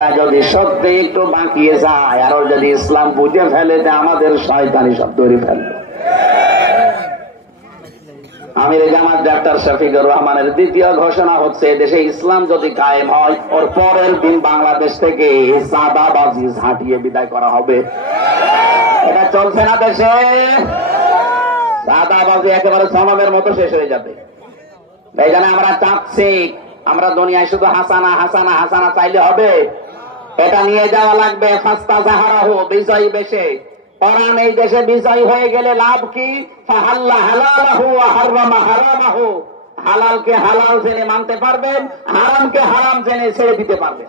যদি সত্যি একটু বাঁকিয়ে যায় আর যদি ইসলাম বুঝে ফেলে যে আমাদের শয়তানি সব তৈরি ফেলবে। আমির জামাত ডাক্তার শফিকুর রহমানের দ্বিতীয় ঘোষণা হচ্ছে, দেশে ইসলাম যদি কায়েম হয় ওর পরের দিন বাংলাদেশ থেকে চাঁদাবাজি ঝাঁটিয়ে বিদায় করা হবে। এটা চলছে না দেশে, চাঁদাবাজি একেবারে সনদের মতো শেষ হয়ে যাবে। এই জন্য আমরা চাচ্ছি, আমরা দুনিয়ায় শুধু হাসানা হাসানা হাসানা চাইলে হবে, এটা নিয়ে যাওয়া লাগবে ফাস্তা জাহারাহু, বিজয়ী বেশে। কোরআন এই দেশে বিজয়ী হয়ে গেলে লাভ কি? ফাহাল্লা হালালাহু ওয়া হারামা হারামাহু, হালালকে হালাল জেনে মানতে পারবেন, হারামকে হারাম জেনে ছেড়ে দিতে পারবেন।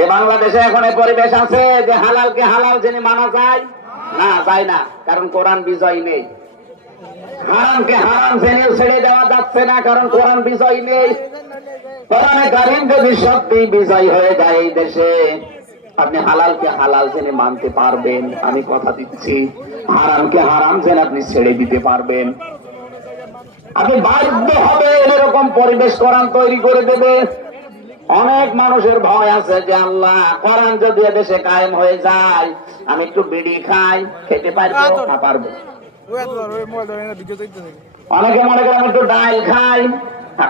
এই বাংলাদেশে এখন এই পরিবেশ আছে যে হালালকে হালাল জেনে মানা যায় না, যায় না, কারণ কোরআন বিজয়ী নেই। হারামকে হারাম জেনে ছেড়ে দেওয়া যাচ্ছে না, কারণ কোরআন বিজয়ী নেই। কোরআনে কারীম যদি সত্যি বিজয়ী হয়ে যায় এই দেশে, আপনি হালালকে হালাল জেনে মানতে পারবেন, আমি কথা দিচ্ছি। হারামকে হারাম জেনে আপনি ছেড়ে দিতে পারবেন। আপনি বাধ্য হবে এরকম পরিবেশ কোরআন তৈরি করে দেবে। অনেক মানুষের ভয় আছে যে আল্লাহ কোরআন যদি দেশে কায়েম হয়ে যায়, আমি একটু বিড়ি খাই, খেতে পারবো না পারবো। অনেকে মনে করেন একটু ডাল খাই,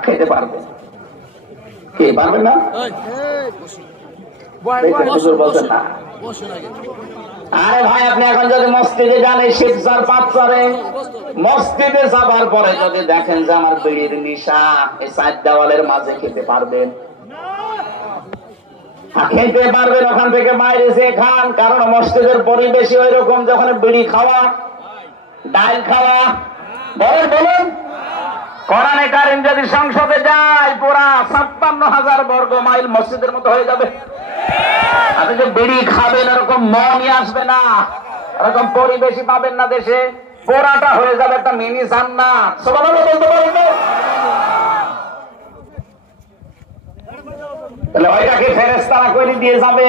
খেতে পারবো, কে পারবেন না? আরে ভাই, আপনি এখন যদি মসজিদে যান, এই শিবসার পাথরে মসজিদে যাবার পরে যদি দেখেন যে আমার বিড়ির নিশা, এই চার দেওয়ালের মাঝে খেতে পারবেন, খেতে পারবেন। ওখান থেকে বাইরে যে খান, কারণ মসজিদের পরিবেশই ওই রকম, যখন বিড়ি খাওয়া, ডাল খাওয়া। বলেন বলুন, কোরআনে কারীম যদি সংসদে যায়, পুরা ৫৭,০০০ বর্গ মাইল মসজিদের মতো হয়ে যাবে। আপনি যে বিড়ি খাবেন এরকম মনই আসবে না, এরকম পরিবেশই পাবেন না দেশে। পুরাটা হয়ে যাবে একটা মিনি জান্নাত। সুবহানাল্লাহ বলতে পারেন না? তাহলে ওইটাকে ফেরেশতারা করে দিয়ে যাবে।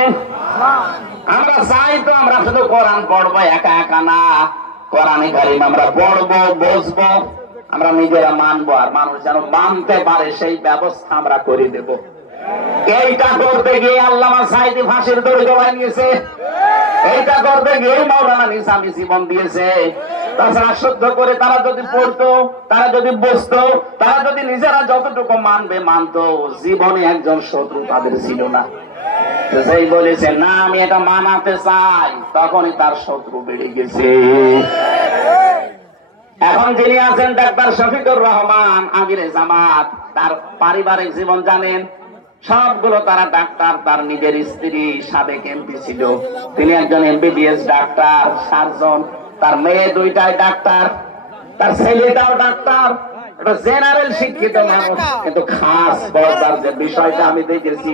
আমরা চাই তো আমরা শুধু কোরআন পড়বো, একা একা না। কোরআনে কারীম আমরা পড়বো, বুঝবো, আমরা নিজেরা মানবো, আর মানুষ যেন মানতে পারে সেই ব্যবস্থা আমরা করে দেব। এইটা করতে গিয়ে আল্লামা সাঈদী ফাঁসির দড়ি গলায় নিয়েছে, এইটা করতে গিয়ে মাওলানা নিজামী জীবন দিয়েছে। তাছাড়া শুদ্ধ করে তারা যদি পড়তো, তারা যদি বুঝতো, তারা যদি নিজেরা যতটুকু মানবে মানতো, জীবনে একজন শত্রু তাদের ছিল না। সেই বলেছে না আমি এটা মানাতে চাই, তখনই তার শত্রু বেড়ে গেছে। এখন যিনি আছেন ডাক্তার শফিকুর রহমান, আমিরে জামাত, তার পারিবারিক জীবন জানেন, সবগুলো তারা ডাক্তার। তার নিজের স্ত্রী সাবেক এমপি ছিল, তিনি একজন এমবিবিএস ডাক্তার, সার্জন। তার মেয়ে দুইটাই ডাক্তার, তার ছেলেটাও ডাক্তার। এটা জেনারেল শিক্ষিত মানুষ, কিন্তু খাস বড়দার যে বিষয়টা আমি দেখেছি,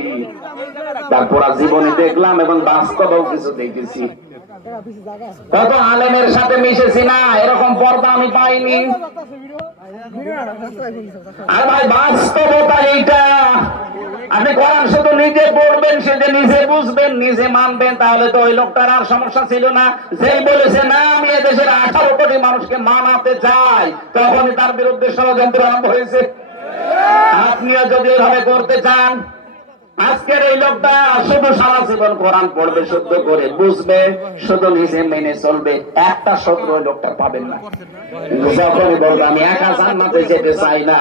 তার পুরা জীবনে দেখলাম এবং বাস্তবেও কিছু দেখেছি। কত আলেমের সাথে মিশেছি না, এরকম পর্দা আমি পাইনি। আর ভাই বাস্তবতা এইটা। আপনি কোরআন শুধু নিজে পড়বেন, সে যে নিজে বুঝবেন, নিজে মানবেন, তাহলে তো ওই লোকটার আর সমস্যা ছিল না। যেই বলেছে না আমি এদেশের 18 কোটি মানুষকে মানাতে চাই, তখনই তার বিরুদ্ধে ষড়যন্ত্র আরম্ভ হয়েছে। আপনিও যদি এভাবে করতে চান, আজকের এই লোকটা শুধু সারা জীবন কোরআন পড়বে, শুদ্ধ করে বুঝবে, শুধু নিজে মেনে চলবে, একটা শত্রু ওই লোকটা পাবেন না। যখনই বলবে আমি একা জান্নাতে যেতে চাই না,